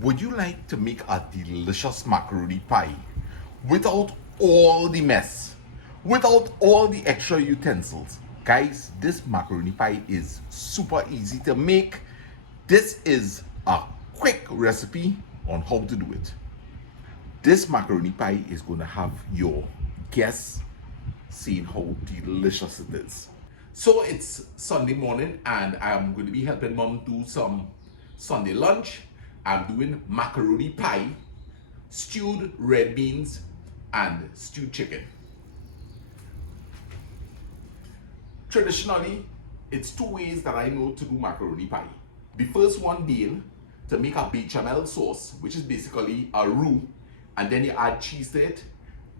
Would you like to make a delicious macaroni pie without all the mess, without all the extra utensils? Guys, this macaroni pie is super easy to make. This is a quick recipe on how to do it. This macaroni pie is going to have your guests seeing how delicious it is. So it's Sunday morning and I'm going to be helping mom do some Sunday lunch. I'm doing macaroni pie, stewed red beans, and stewed chicken. Traditionally, it's two ways that I know to do macaroni pie. The first one being to make a bechamel sauce, which is basically a roux, and then you add cheese to it,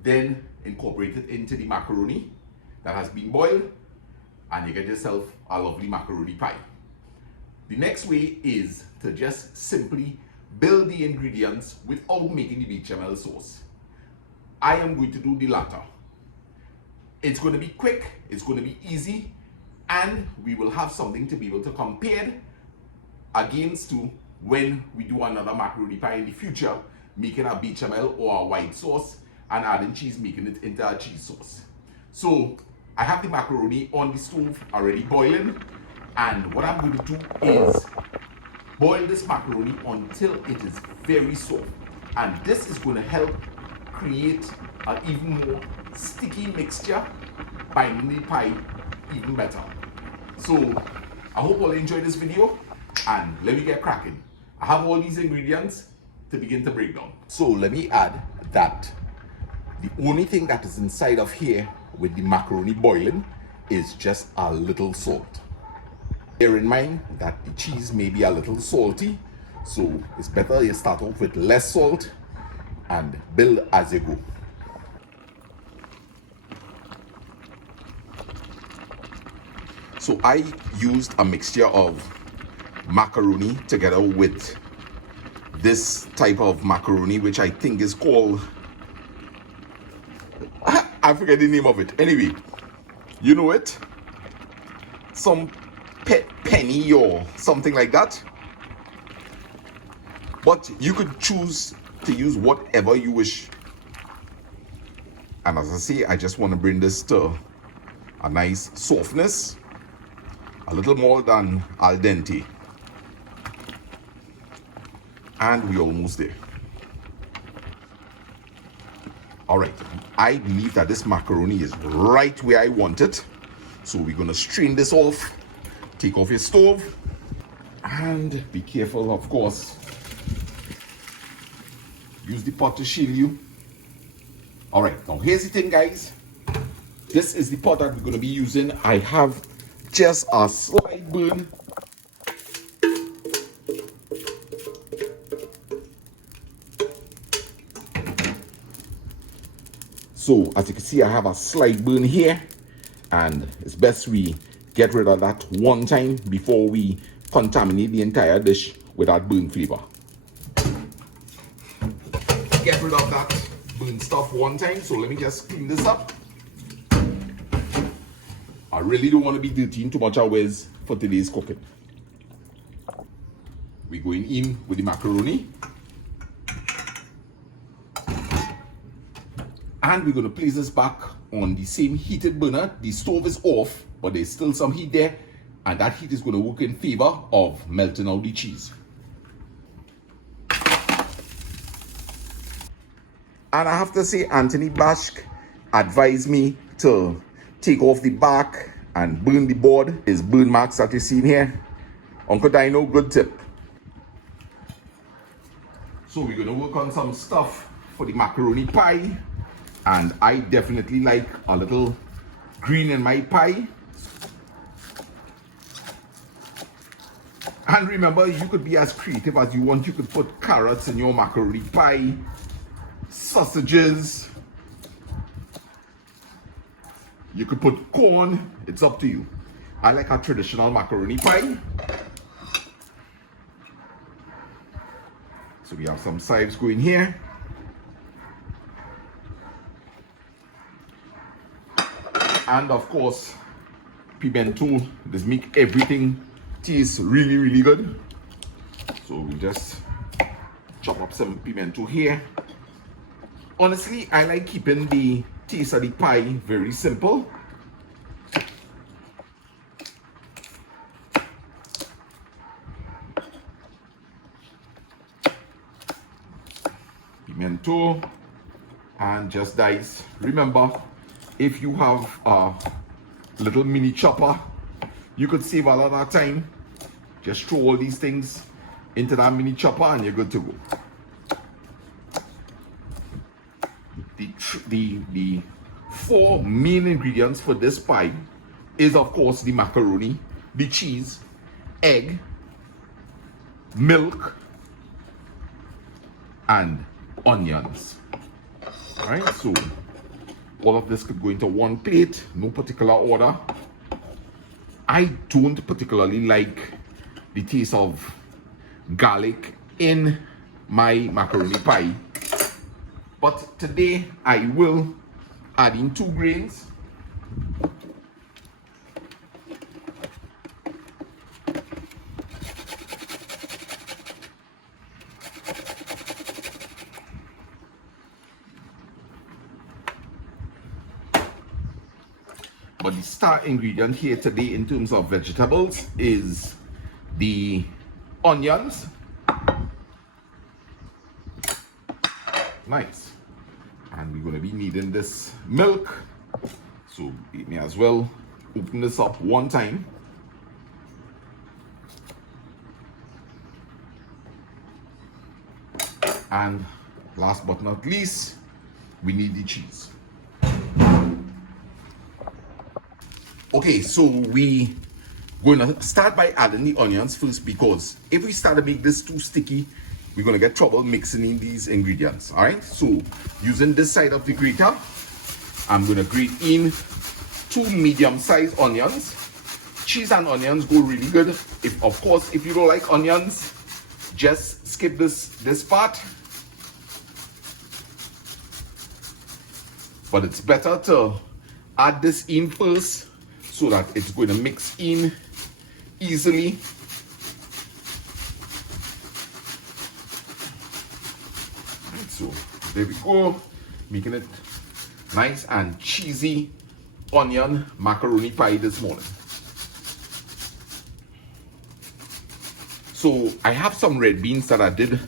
then incorporate it into the macaroni that has been boiled, and you get yourself a lovely macaroni pie. The next way is to just simply build the ingredients without making the bechamel sauce. I am going to do the latter. It's going to be quick, it's going to be easy, and we will have something to be able to compare against to when we do another macaroni pie in the future, making a bechamel or a white sauce and adding cheese, making it into a cheese sauce. So I have the macaroni on the stove already boiling, and what I'm going to do is boil this macaroni until it is very soft, and this is going to help create an even more sticky mixture, binding the pie even better. So I hope all enjoy this video, and let me get cracking. I have all these ingredients to begin to break down. So let me add that the only thing that is inside of here with the macaroni boiling is just a little salt. Bear in mind that the cheese may be a little salty, so it's better you start off with less salt and build as you go. So I used a mixture of macaroni together with this type of macaroni, which I think is called, I forget the name of it. Anyway, you know it, some penny or something like that, but you could choose to use whatever you wish. And as I say, I just want to bring this to a nice softness, a little more than al dente, and we're almost there. All right, I believe that this macaroni is right where I want it, so we're going to strain this off. Take off your stove and be careful, of course. Use the pot to shield you. All right, now here's the thing, guys. This is the pot that we're going to be using. I have just a slight burn. So as you can see, I have a slight burn here, and it's best we get rid of that one time before we contaminate the entire dish with that burnt flavor. Get rid of that burnt stuff one time. So let me just clean this up. I really don't want to be dirtying too much hours for today's cooking. We're going in with the macaroni, and we're going to place this back on the same heated burner. The stove is off, but there's still some heat there, and that heat is going to work in favor of melting out the cheese. And I have to say, Anthony Bashk advised me to take off the back and burn the board. His burn marks that you're seeing here. Uncle Dino, good tip. So we're going to work on some stuff for the macaroni pie, and I definitely like a little green in my pie. And remember, you could be as creative as you want. You could put carrots in your macaroni pie, sausages, you could put corn, it's up to you. I like a traditional macaroni pie. So we have some chives going here. And of course, pimento. This make everything taste really, really good. So we just Chop up some pimento here. Honestly, I like keeping the taste of the pie very simple. Pimento and just dice. Remember, if you have a little mini chopper, you could save a lot of time. Just throw all these things into that mini chopper and you're good to go. The four main ingredients for this pie is, of course, the macaroni, the cheese, egg, milk, and onions. All right, so all of this could go into one plate, no particular order. I don't particularly like the taste of garlic in my macaroni pie, but today I will add in 2 grains. But the star ingredient here today in terms of vegetables is the onions. Nice. And we're going to be needing this milk. So we may as well open this up one time. And last but not least, we need the cheese. Okay, so we going to start by adding the onions first, because if we start to make this too sticky, we're going to get trouble mixing in these ingredients. All right, so using this side of the grater, I'm going to grate in 2 medium-sized onions. Cheese and onions go really good. Of course, if you don't like onions, just skip this part. But it's better to add this in first so that it's going to mix in easily. Right, so there we go, making it nice and cheesy onion macaroni pie this morning. So I have some red beans that I did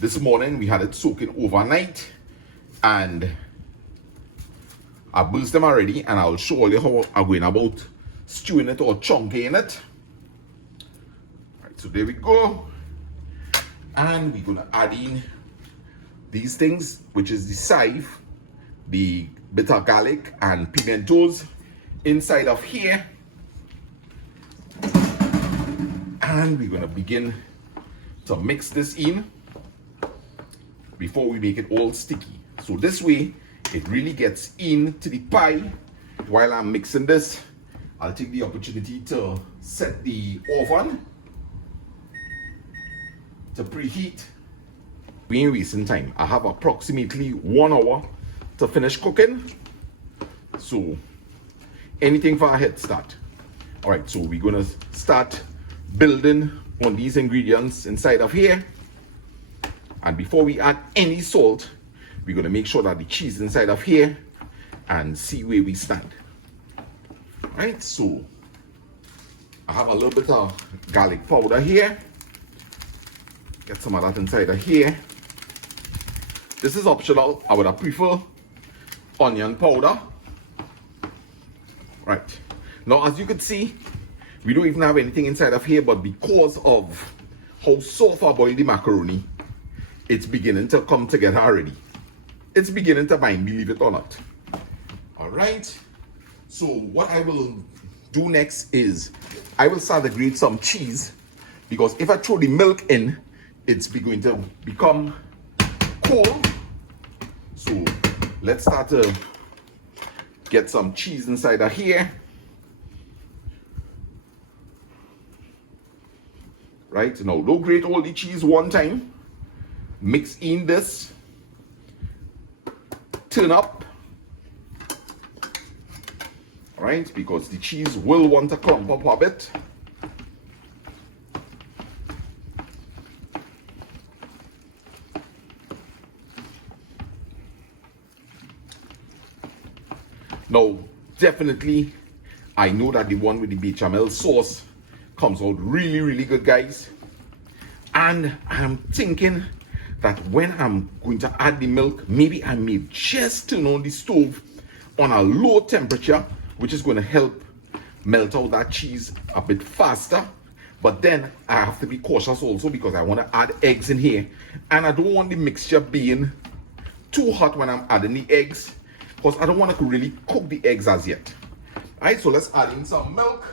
this morning. We had it soaking overnight and I burst them already, and I'll show you how I'm going about stewing it or chunking it. Right, so there we go. And we're going to add in these things, which is the chive, the bitter garlic, and pimentos inside of here. And we're going to begin to mix this in before we make it all sticky. So this way, it really gets into the pie. While I'm mixing this, I'll take the opportunity to set the oven to preheat. We ain't wasting time. I have approximately 1 hour to finish cooking. So anything for a head start. All right, so we're gonna start building on these ingredients inside of here. And before we add any salt, we're going to make sure that the cheese inside of here and see where we stand. Right, so I have a little bit of garlic powder here. Get some of that inside of here. This is optional. I would have prefer onion powder. Right, now as you can see, we don't even have anything inside of here, but because of how soft I boiled the macaroni, it's beginning to come together already. It's beginning to bind, believe it or not. All right, so what I will do next is I will start to grate some cheese, because if I throw the milk in, it's going to become cold. So let's start to get some cheese inside of here. Right, now don't grate all the cheese one time. Mix in this. Turn up. All right, because the cheese will want to clump up a bit. Now, definitely, I know that the one with the bechamel sauce comes out really, really good, guys. And I'm thinking that when I'm going to add the milk, maybe I may just turn on the stove on a low temperature, which is going to help melt out that cheese a bit faster. But then I have to be cautious also because I want to add eggs in here, and I don't want the mixture being too hot when I'm adding the eggs, because I don't want to really cook the eggs as yet. Alright, so let's add in some milk,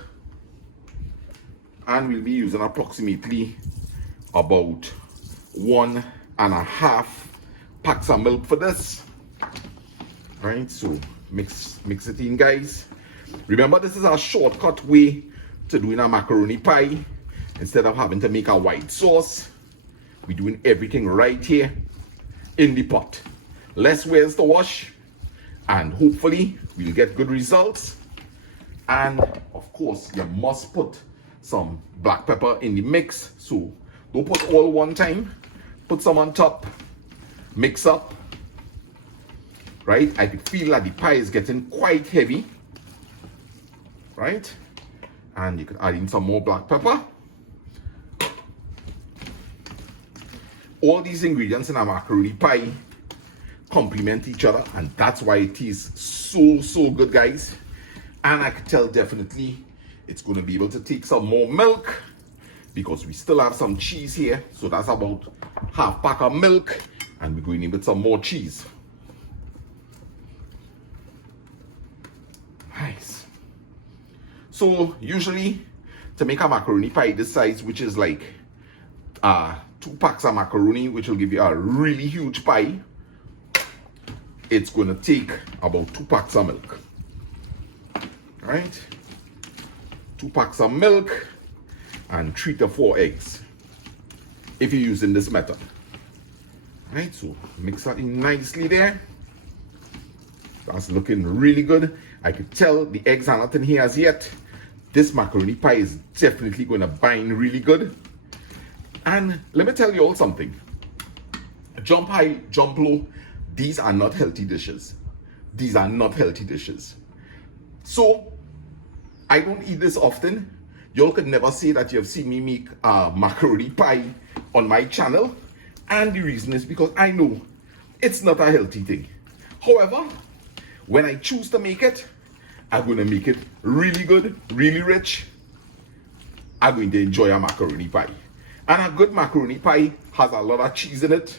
and we'll be using approximately about 1.5 packs of milk for this. Right, so mix it in, guys. Remember, this is a shortcut way to doing a macaroni pie. Instead of having to make a white sauce, we're doing everything right here in the pot. Less ways to wash, and hopefully we'll get good results. And of course, you must put some black pepper in the mix. So don't put all one time, put some on top, mix up. Right, I could feel that the pie is getting quite heavy. Right, and you could add in some more black pepper. All these ingredients in a macaroni pie complement each other, and that's why it tastes so good, guys. And I can tell definitely it's going to be able to take some more milk because we still have some cheese here. So that's about half pack of milk, and we're going in with some more cheese. Nice. So usually to make a macaroni pie this size, which is like 2 packs of macaroni, which will give you a really huge pie, it's going to take about 2 packs of milk. Right, 2 packs of milk and 3 to 4 eggs if you're using this method. Right, so mix that in nicely there. That's looking really good. I could tell the eggs are not in here as yet. This macaroni pie is definitely going to bind really good. And let me tell you all something. Jump high, jump low. These are not healthy dishes. These are not healthy dishes. So, I don't eat this often. Y'all could never say that you have seen me make a macaroni pie on my channel. And the reason is because I know it's not a healthy thing. However, when I choose to make it, I'm going to make it really good, really rich. I'm going to enjoy a macaroni pie. And a good macaroni pie has a lot of cheese in it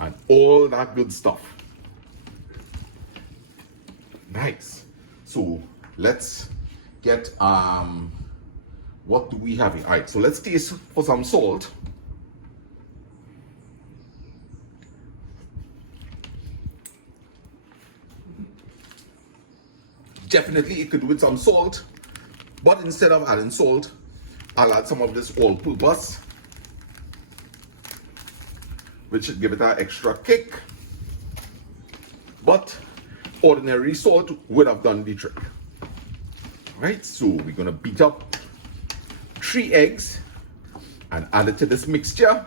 and all that good stuff. Nice. So let's get what do we have here? All right, so let's taste for some salt. Definitely it could do with some salt, but instead of adding salt, I'll add some of this all-purpose, which should give it an extra kick. But ordinary salt would have done the trick. Right, so we're gonna beat up 3 eggs and add it to this mixture,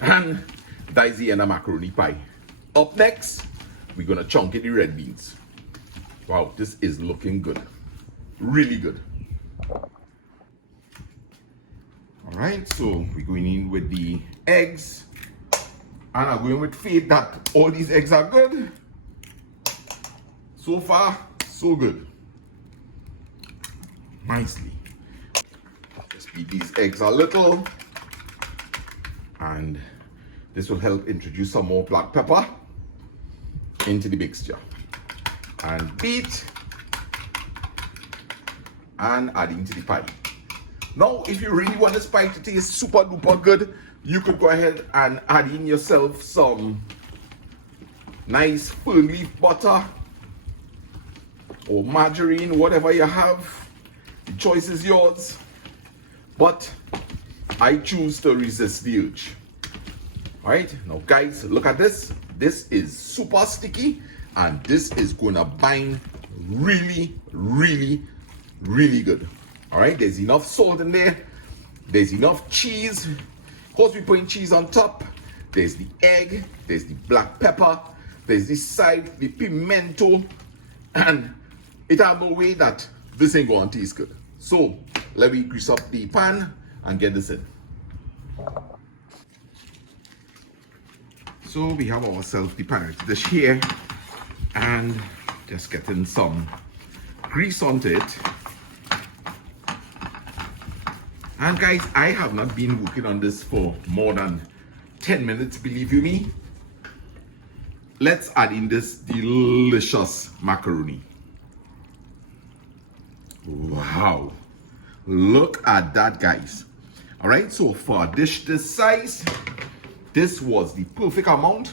and that is the end of macaroni pie. Up next, we're gonna chunk in the red beans. Wow, this is looking good, really good. All right, so we're going in with the eggs, and I'm going with faith that all these eggs are good. So far, so good. Nicely. Just beat these eggs a little, and this will help introduce some more black pepper into the mixture. And beat and add into the pie. Now, if you really want this pie to taste super duper good, you could go ahead and add in yourself some nice fern leaf butter or margarine, whatever you have. The choice is yours, but I choose to resist the urge. All right, now guys, look at this. This is super sticky, and this is gonna bind really, really, really good. All right, there's enough salt in there. There's enough cheese. Of course, we're putting cheese on top. There's the egg. There's the black pepper. there's this side, the pimento, and it have no way that this ain't going to taste good. So let me grease up the pan and get this in. So we have ourselves the pirate dish here, and just getting some grease onto it. And guys, I have not been working on this for more than 10 minutes, believe you me. Let's add in this delicious macaroni. Wow, look at that, guys. All right, so for a dish this size, this was the perfect amount.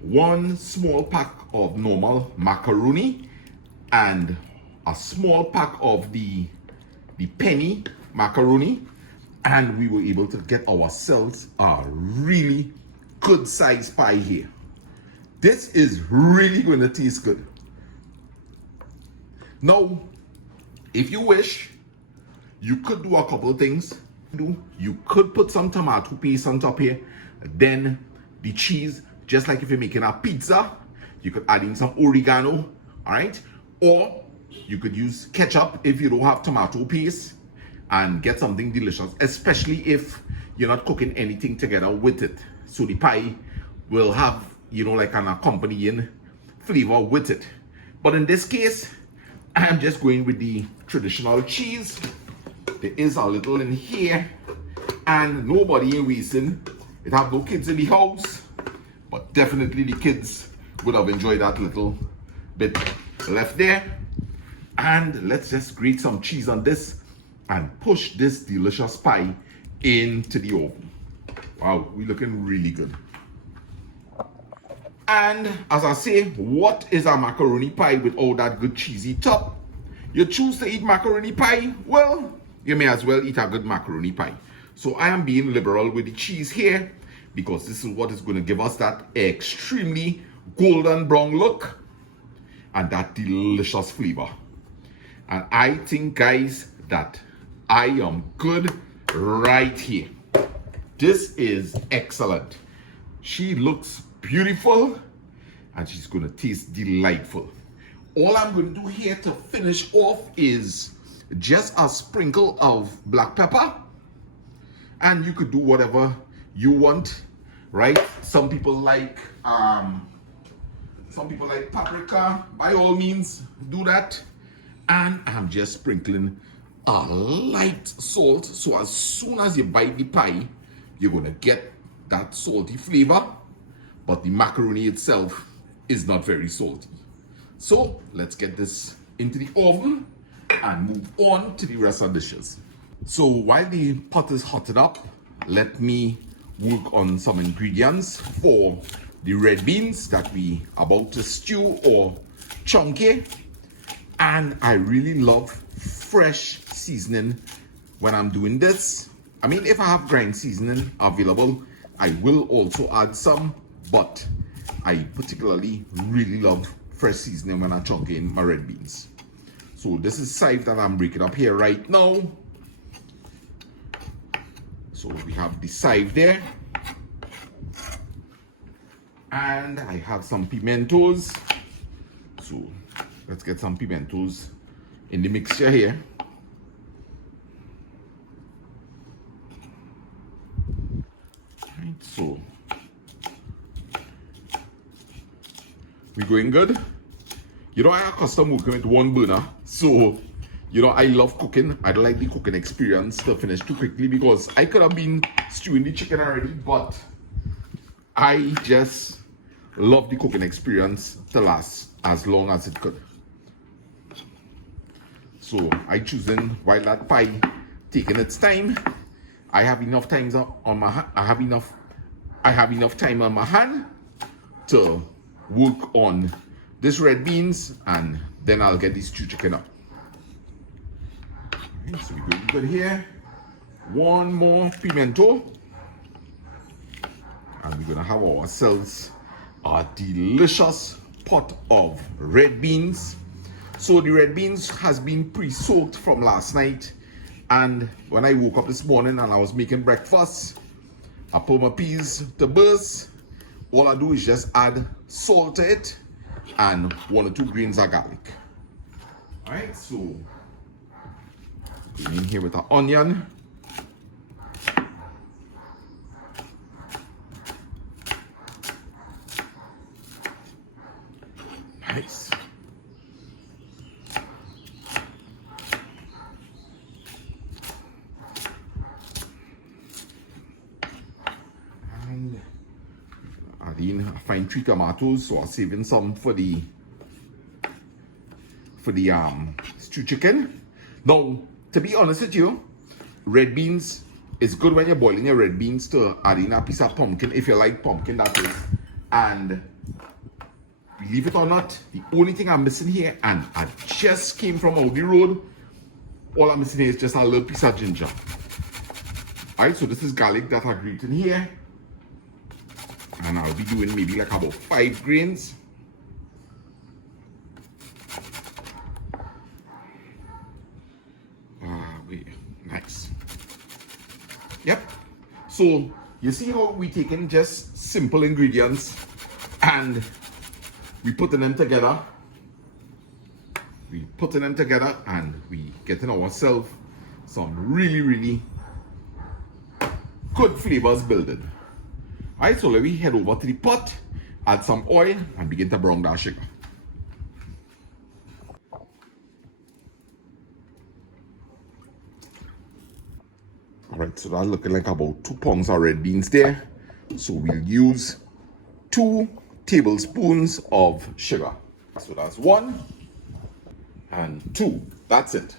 One small pack of normal macaroni and a small pack of the penny macaroni, and we were able to get ourselves a really good size pie here. This is really going to taste good. Now, if you wish, you could do a couple of things. You could put some tomato paste on top here, then the cheese, just like if you're making a pizza, you could add in some oregano, all right? Or you could use ketchup if you don't have tomato paste and get something delicious, especially if you're not cooking anything together with it. So the pie will have, you know, like an accompanying flavor with it. But in this case, I am just going with the traditional cheese. There is a little in here, and nobody ain't wasting. It have no kids in the house, but definitely the kids would have enjoyed that little bit left there. And let's just grate some cheese on this and push this delicious pie into the oven. Wow, we're looking really good. And as I say, what is a macaroni pie without that good cheesy top? You choose to eat macaroni pie, well, you may as well eat a good macaroni pie. So I am being liberal with the cheese here because this is what is going to give us that extremely golden brown look and that delicious flavor. And I think, guys, that I am good right here. This is excellent. She looks beautiful and she's going to taste delightful. All I'm going to do here to finish off is just a sprinkle of black pepper, and you could do whatever you want, right? Some people like paprika. By all means, do that. And I'm just sprinkling a light salt, so as soon as you bite the pie, you're gonna get that salty flavor, but the macaroni itself is not very salty. So let's get this into the oven and move on to the rest of the dishes. So while the pot is hotted up, let me work on some ingredients for the red beans that we about to stew or chunky. And I really love fresh seasoning when I'm doing this. I mean, if I have grind seasoning available, I will also add some, but I particularly really love fresh seasoning when I'm chunking my red beans. So this is size that I'm breaking up here right now. So we have the sieve there. And I have some pimentos. So let's get some pimentos in the mixture here. Right, so we going good? You know, I accustomed working with one burner, so you know, I love cooking. I don't like the cooking experience to finish too quickly because I could have been stewing the chicken already, but I just love the cooking experience to last as long as it could. So I choosing while that pie taking its time. I have enough time on my I have enough time on my hand to work on this red beans, and then I'll get this stew chicken up. Okay, so we're going good here. One more pimento, and we're gonna have ourselves a delicious pot of red beans. So the red beans has been pre-soaked from last night, and when I woke up this morning and I was making breakfast, I put my peas to burst, all I do is just add salt to it and 1 or 2 grains of garlic. All right, so going in here with the onion. Nice. And add in, I find 3 tomatoes, so I'm saving some for the stew chicken. Now, to be honest with you, red beans, it's good when you're boiling your red beans to add in a piece of pumpkin, if you like pumpkin, that is. And believe it or not, the only thing I'm missing here, and I just came from out the road, all I'm missing here is just a little piece of ginger. Alright, so this is garlic that I grated in here. And I'll be doing maybe like about 5 grains. Nice. Yep. So you see how we taking just simple ingredients and we putting them together. And we getting ourselves some really good flavors building. Alright, so let me head over to the pot, add some oil, and begin to brown that sugar. Alright, so that's looking like about 2 pounds of red beans there. So we'll use 2 tablespoons of sugar. So that's 1 and 2. That's it.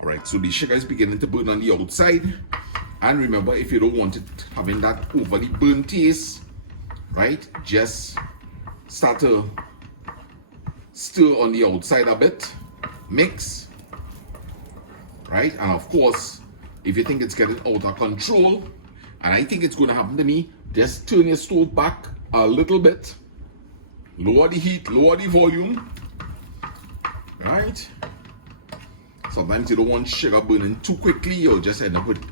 Alright, so the sugar is beginning to burn on the outside. And remember, if you don't want it having that overly burnt taste, right, just start to stir on the outside a bit, mix, right? And of course, if you think it's getting out of control, and I think it's going to happen to me, just turn your stove back a little bit, lower the heat, lower the volume, right? Sometimes you don't want sugar burning too quickly, you'll just end up with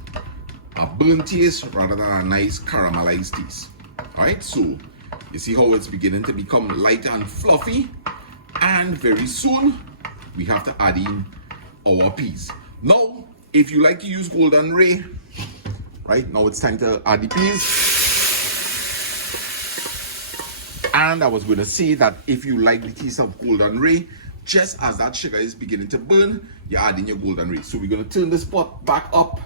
a burnt taste rather than a nice caramelized taste. Alright, so you see how it's beginning to become light and fluffy, and very soon we have to add in our peas. Now, if you like to use golden ray, right, now it's time to add the peas. And I was going to say that if you like the taste of golden ray, just as that sugar is beginning to burn, you're adding your golden ray. So we're going to turn this pot back up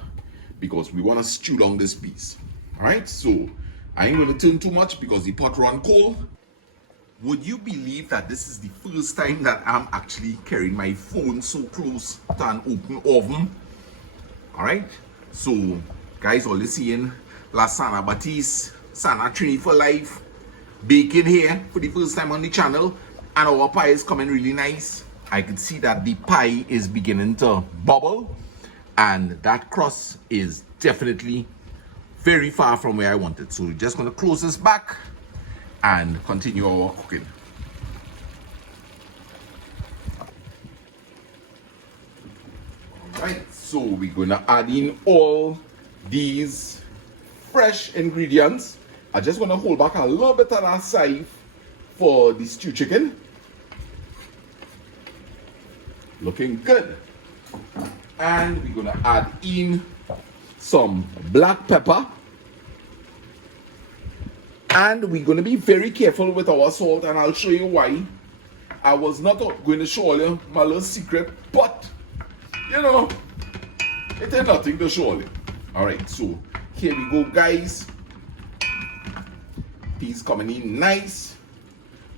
because we want to stew down this piece. Alright, so I ain't going to turn too much because the pot run cold. Would you believe that this is the first time that I'm actually carrying my phone so close to an open oven? Alright, so guys, all you seeing La Sana Batiste, Sana Trinidad for life, baking here for the first time on the channel, and our pie is coming really nice. I can see that the pie is beginning to bubble, and that crust is definitely very far from where I want it. So we're just going to close this back and continue our cooking. Alright, so we're going to add in all these fresh ingredients. I just want to hold back a little bit on our side for the stew chicken. Looking good. And we're going to add in some black pepper. And we're going to be very careful with our salt, and I'll show you why. I was not going to show you my little secret, but you know, it ain't nothing to show you. Alright, so here we go, guys. Peas coming in nice.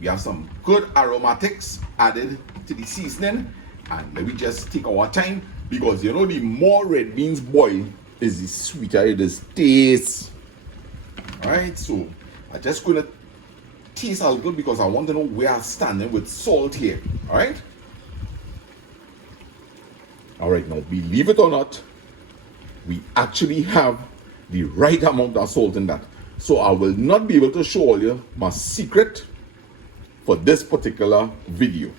We have some good aromatics added to the seasoning, and let me just take our time, because you know, the more red beans boil is the sweeter it is tastes. Alright, so I'm just gonna taste a little because I want to know where I'm standing with salt here. Alright? Alright, now believe it or not, we actually have the right amount of salt in that. So I will not be able to show you my secret for this particular video.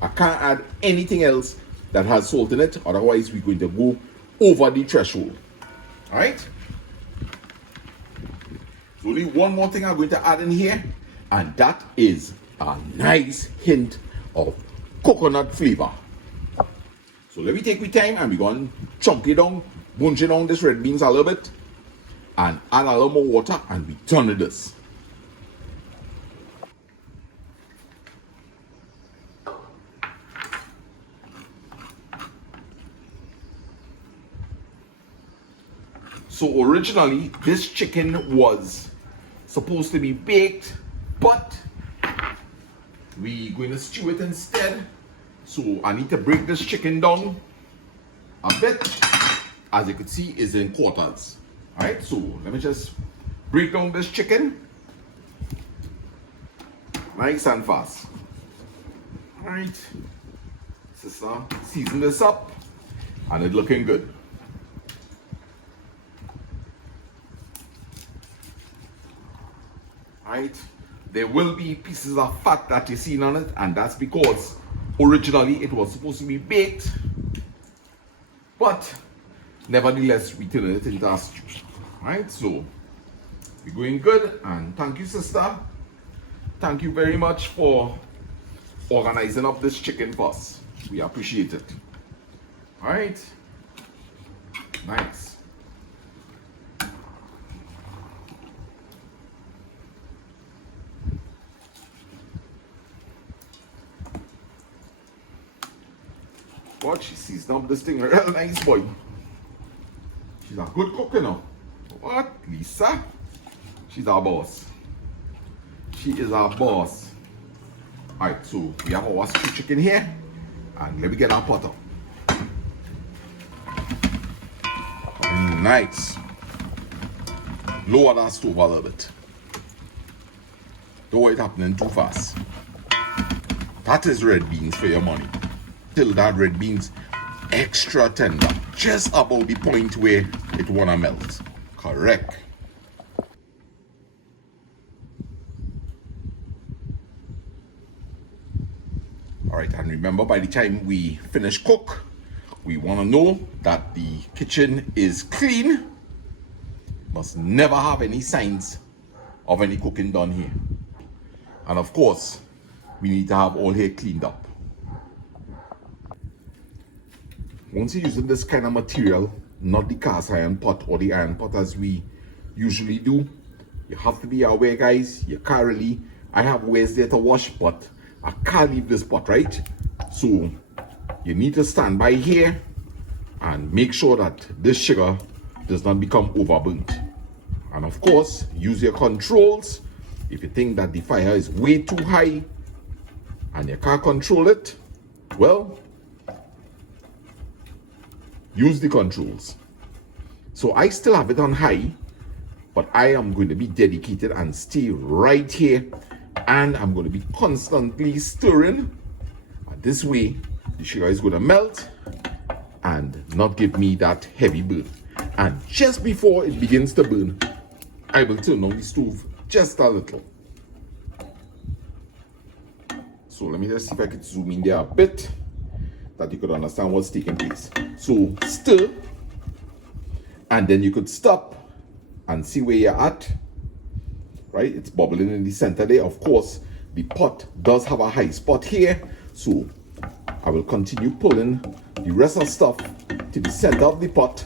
I can't add anything else that has salt in it, otherwise we're going to go over the threshold. Alright? So So only one more thing I'm going to add in here, and that is a nice hint of coconut flavor. So let me take my time and we're going to chunk it down, bunch it down this red beans a little bit, and add a little more water, and we done with this. So originally, this chicken was supposed to be baked, but we're going to stew it instead. So I need to break this chicken down a bit. As you can see, is in quarters. Alright, so let me just break down this chicken. Nice and fast. Alright, sister, season this up, and it's looking good. Right, there will be pieces of fat that you see on it, and that's because originally it was supposed to be baked, but nevertheless we turn it into a stew. Right, so we're going good, and thank you, sister. Thank you very much for organizing up this chicken for us. We appreciate it. All right, nice. What, she seasoned up this thing real nice, boy. She's a good cook, you know. What, Lisa? She's our boss. She is our boss. Alright, so we have our stew chicken here, and let me get our pot up. Nice. Lower that stove a little bit. Don't want it happening too fast. That is red beans for your money. Till that red beans extra tender, just about the point where it wanna melt. Correct. All right, and remember, by the time we finish cook, we wanna know that the kitchen is clean. Must never have any signs of any cooking done here. And of course, we need to have all here cleaned up. Once you're using this kind of material, not the cast iron pot or the iron pot as we usually do, you have to be aware, guys. You can't really, I have ways there to wash, but I can't leave this pot, right? So you need to stand by here and make sure that this sugar does not become overburnt. And of course, use your controls. If you think that the fire is way too high and you can't control it, well, use the controls. So I still have it on high, but I am going to be dedicated and stay right here, and I'm going to be constantly stirring. And this way, the sugar is going to melt and not give me that heavy burn. And just before it begins to burn, I will turn on the stove just a little. So let me just see if I can zoom in there a bit, that you could understand what's taking place. So stir, and then you could stop and see where you're at. Right, it's bubbling in the center there. Of course, the pot does have a high spot here, so I will continue pulling the rest of stuff to the center of the pot.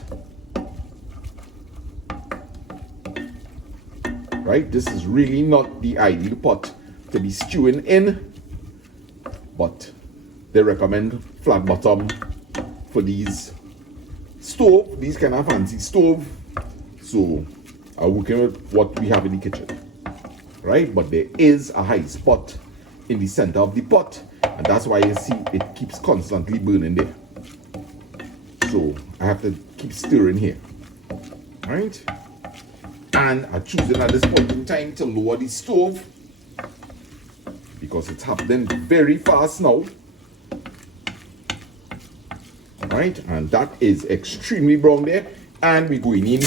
Right, this is really not the ideal pot to be stewing in, but they recommend flat bottom for these stove, these kind of fancy stove. So I'm working with what we have in the kitchen, right? But there is a high spot in the center of the pot, and that's why you see it keeps constantly burning there. So I have to keep stirring here, right? And I'm choosing at this point in time to lower the stove because it's happening very fast now. Right, and that is extremely brown there, and we're going in,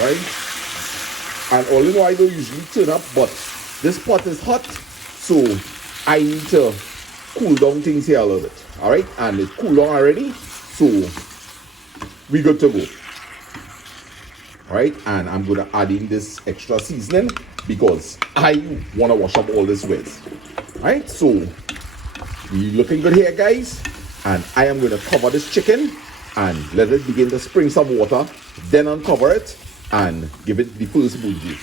right? And all in all, I don't usually turn up, but this pot is hot, so I need to cool down things here a little bit. All right, and it's cool down already, so we good to go. All right, and I'm gonna add in this extra seasoning because I wanna wash up all this with. All right, so we looking good here, guys, and I am gonna cover this chicken and let it begin to spring some water, then uncover it and give it the first bougie.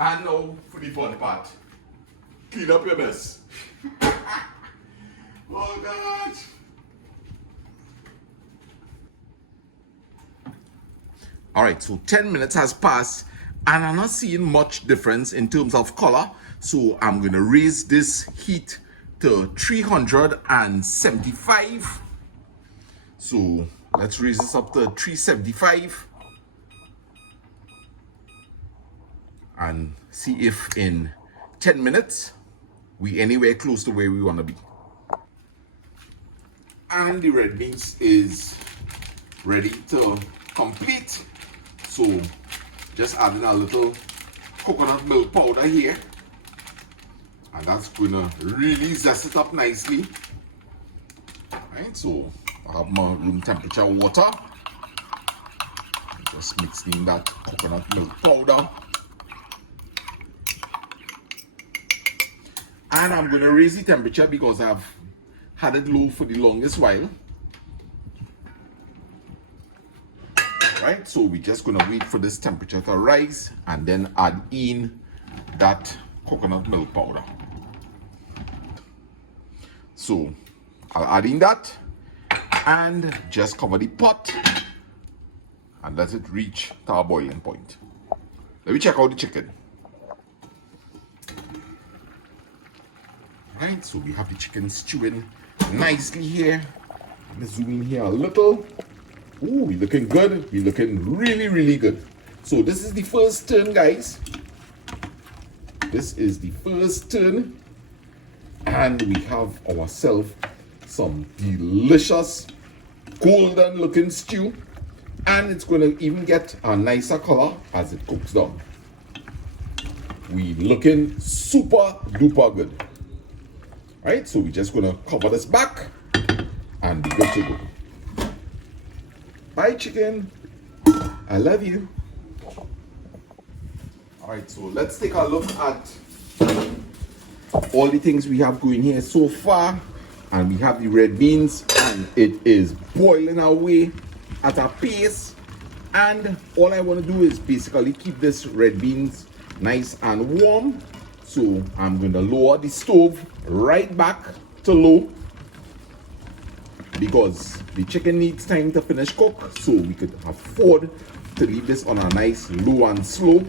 And now for the fun part. Clean up your mess. Oh God. Alright, so 10 minutes has passed and I'm not seeing much difference in terms of color. So I'm gonna raise this heat to 375. So let's raise this up to 375. And see if in 10 minutes we anywhere close to where we want to be. And the red beans is ready to complete. So just adding a little coconut milk powder here, and that's gonna really zest it up nicely. Right, so I have my room temperature water. Just mixing that coconut milk powder. And I'm going to raise the temperature because I've had it low for the longest while. Right, so we're just going to wait for this temperature to rise and then add in that coconut milk powder. So I'll add in that and just cover the pot and let it reach to our boiling point. Let me check out the chicken. Right, so we have the chicken stewing nicely here. Let's zoom in here a little. Ooh, we're looking good. We're looking really, really good. So this is the first turn, guys. This is the first turn. And we have ourselves some delicious golden looking stew. And it's going to even get a nicer color as it cooks down. We're looking super duper good. Right, so we're just gonna cover this back and be good to go. Bye, chicken. I love you. All right, so let's take a look at all the things we have going here so far. And we have the red beans, and it is boiling away at a pace. And all I want to do is basically keep this red beans nice and warm. So I'm going to lower the stove right back to low because the chicken needs time to finish cook, so we could afford to leave this on a nice low and slow.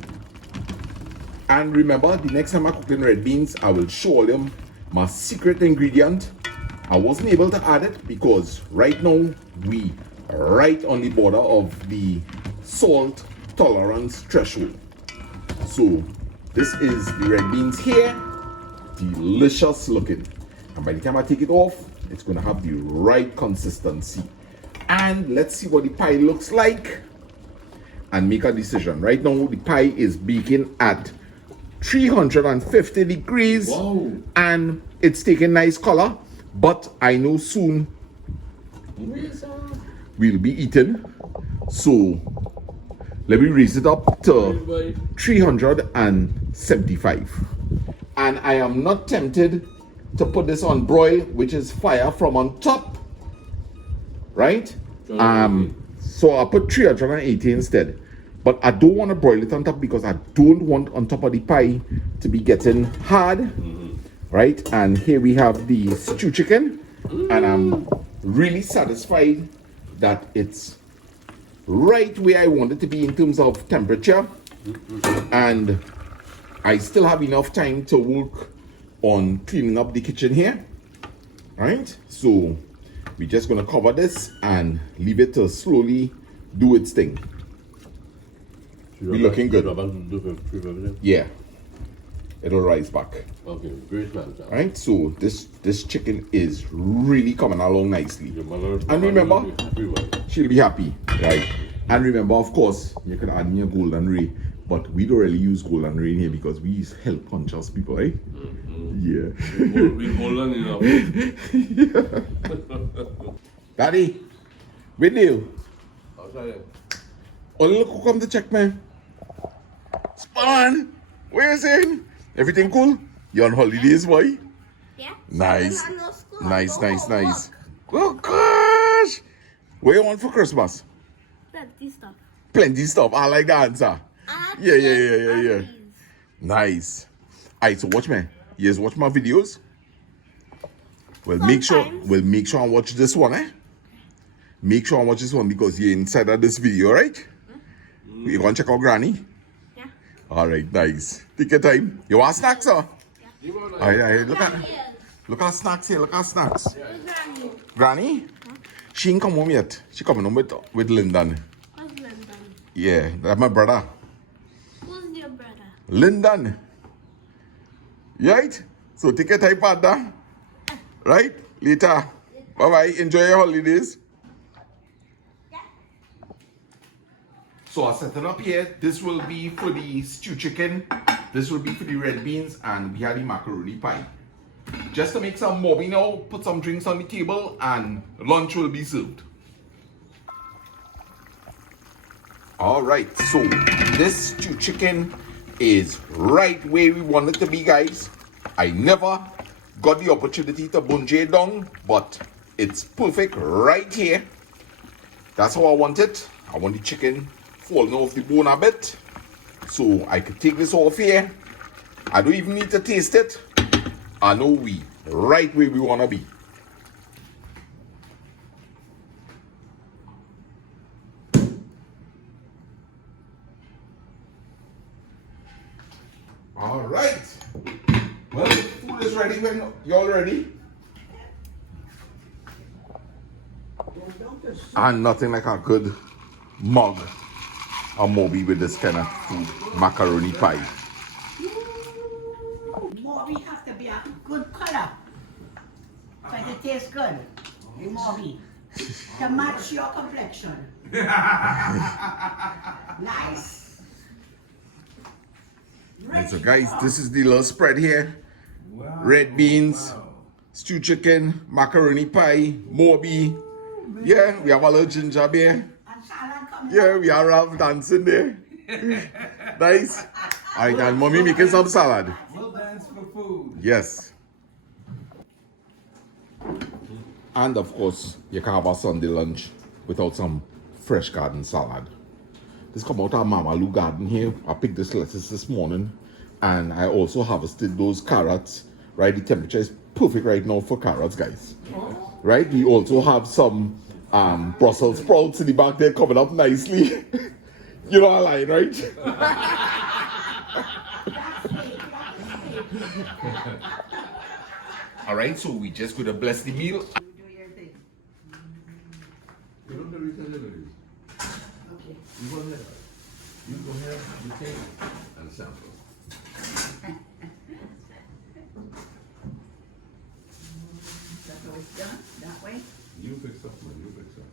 And remember, the next time I cook in red beans, I will show them my secret ingredient. I wasn't able to add it because right now we are right on the border of the salt tolerance threshold. So this is the red beans here, delicious looking. And by the time I take it off, it's gonna have the right consistency. And let's see what the pie looks like and make a decision. Right now, the pie is baking at 350 degrees. Wow. And it's taking nice color, but I know soon we'll be eating. So let me raise it up to 375. And I am not tempted to put this on broil, which is fire from on top, right? So I'll put 380 instead. But I don't want to broil it on top because I don't want on top of the pie to be getting hard, right? And here we have the stew chicken, and I'm really satisfied that it's right where I want it to be in terms of temperature, and I still have enough time to work on cleaning up the kitchen here. Right, so we're just gonna cover this and leave it to slowly do its thing. We're looking good. Yeah, it'll rise back. Okay, great man. Right, so this chicken is really coming along nicely. And remember, she'll be happy, right? And remember, of course, you can add in your golden ray, but we don't really use golden ray in here because we use health conscious people, right? Yeah. We hold on enough. Daddy, with you. I'll try it. Only look who come to check, man. Spawn, where is it? Everything cool? You on holidays, boy? Yeah. Nice. I no school. Nice, I go nice, home, nice. work. Oh gosh! What you want for Christmas? Plenty stuff. Plenty stuff. I like the answer. Yeah. Nice. Alright, so watch me. Yes, watch my videos. Well, make sure and watch this one, eh? Make sure and watch this one because you're inside of this video, right? You gonna check out Granny? Yeah. Alright, nice. Take your time. You want snacks, sir? You want to Alright, look at snacks here, look at snacks. Granny? She ain't come home yet. She coming home with Lyndon. What's Lyndon? Yeah, that's my brother. Who's your brother? Lyndon. Right? So take your time, partner. Right? Later. Bye-bye. Enjoy your holidays. So I'll set it up here. This will be for the stew chicken. This will be for the red beans. And we have the macaroni pie. Just to make some more, now, put some drinks on the table and lunch will be served. Alright, so this stew chicken is right where we want it to be, guys. I never got the opportunity to bunge it down, but it's perfect right here. That's how I want it. I want the chicken falling off the bone a bit. So I could take this off here. I don't even need to taste it. I know we right where we want to be. All right. Well, the food is ready when y'all ready. And nothing like a good mug or Moby with this kind of food. Macaroni pie. Moby has to be a good color. So it tastes good. The Moby. To match your complexion. Nice. Right, so guys, this is the little spread here. Red beans, stew chicken, macaroni pie, Moby. Yeah, we have a little ginger beer. And salad coming. Yeah, we are Ralph dancing there. Nice. Alright, and mommy making some salad. We'll dance for food. Yes. And of course, you can have a Sunday lunch without some fresh garden salad. This come out of Mama Lou garden here. I picked this lettuce this morning. And I also harvested those carrots. Right, the temperature is perfect right now for carrots, guys. Right, we also have some Brussels sprouts in the back there coming up nicely. You know I lie, right? All right, so we just gonna bless the meal. Do your thing. You don't do it. Okay. You go ahead. You go ahead. You take and sample. That's how it's done. That way. You fix up, man. You fix up.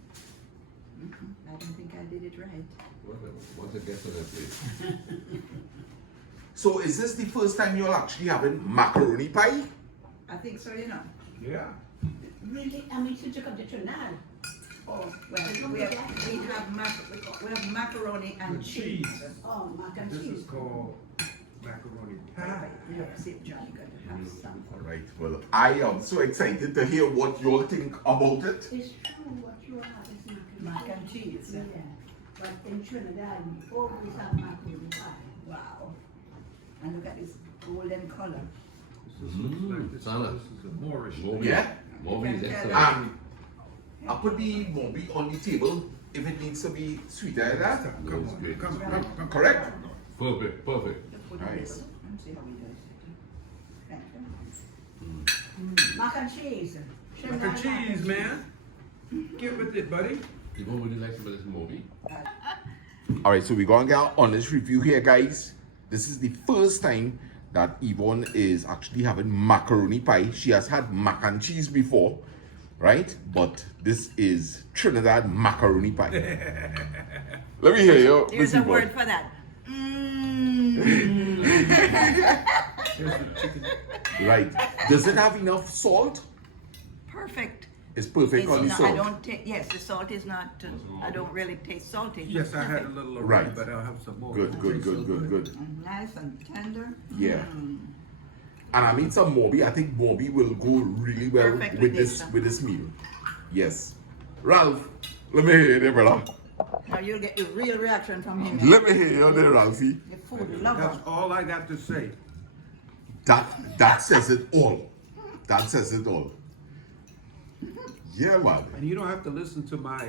I don't think I did it right. Whatever. Once it gets on that plate. So is this the first time you're actually having macaroni pie? I think so, you know. Yeah. Really? I mean, since you come to Trinidad. Oh, well, we have macaroni and cheese. Oh, mac and This cheese. is called macaroni pie. Right. Yeah, see, Johnny, got to have some. All right, well, I am so excited to hear what you all think about it. It's true what you have is Mac and cheese. Yeah. But in Trinidad, we always have macaroni pie. Wow. And look at this golden color. This is Salad. This is a Moorish. Moby. Yeah? Moby is excellent. I put the Moby on the table if it needs to be sweeter than that. Come on, great. come. Correct? Perfect. Perfect. Put Nice. it. Let's see how he does it. Mac and cheese. Mac and cheese, man. Get with it, buddy. Yvonne, would you like some of this Moby? All right, so we're going to get our honest review here, guys. This is the first time that Yvonne is actually having macaroni pie. She has had mac and cheese before, right? But this is Trinidad macaroni pie. Let me hear you. There's Miss a Yvonne. word for that. Here's the chicken. Right. Does it have enough salt? Perfect. It's perfect It's on the not, salt. I don't take, yes, the salt is not, I don't really taste salty. Yes, I had a little already, Right. but I'll have some more. Good, good, good, good, good. Nice and tender. Yeah. And I mean some Morby. I think Morby will go really well Perfect with with this meal. Yes. Ralph, let me hear you there, brother. Now you'll get the real reaction from him. Let me hear you there, Ralphie. The food lover. That's all I got to say. That says it all. That says it all. Yeah, man. And you don't have to listen to my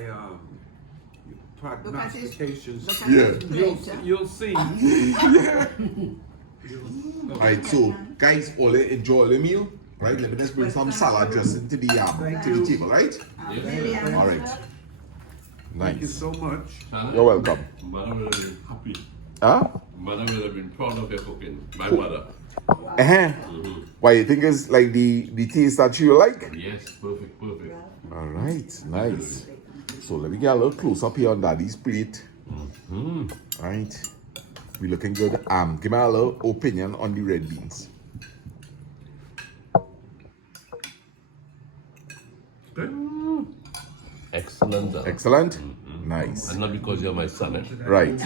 prognostications. Look at Yeah. his plate, huh? You'll see. Alright, so guys, all enjoy the meal. Right, let me just bring some salad dressing to the table, right? Brilliant. Alright. Thank you Nice. so much. You're welcome. Mother would have been happy. Huh? Mother would have been proud of your cooking. My mother. Uh-huh. Why you think it's like the taste that you like? Yes, perfect, perfect. Alright, nice. So let me get a little close up here on Daddy's plate. Right. We looking good. Give me a little opinion on the red beans. Good. Excellent. Excellent. Nice. And not because you're my son, eh? Right.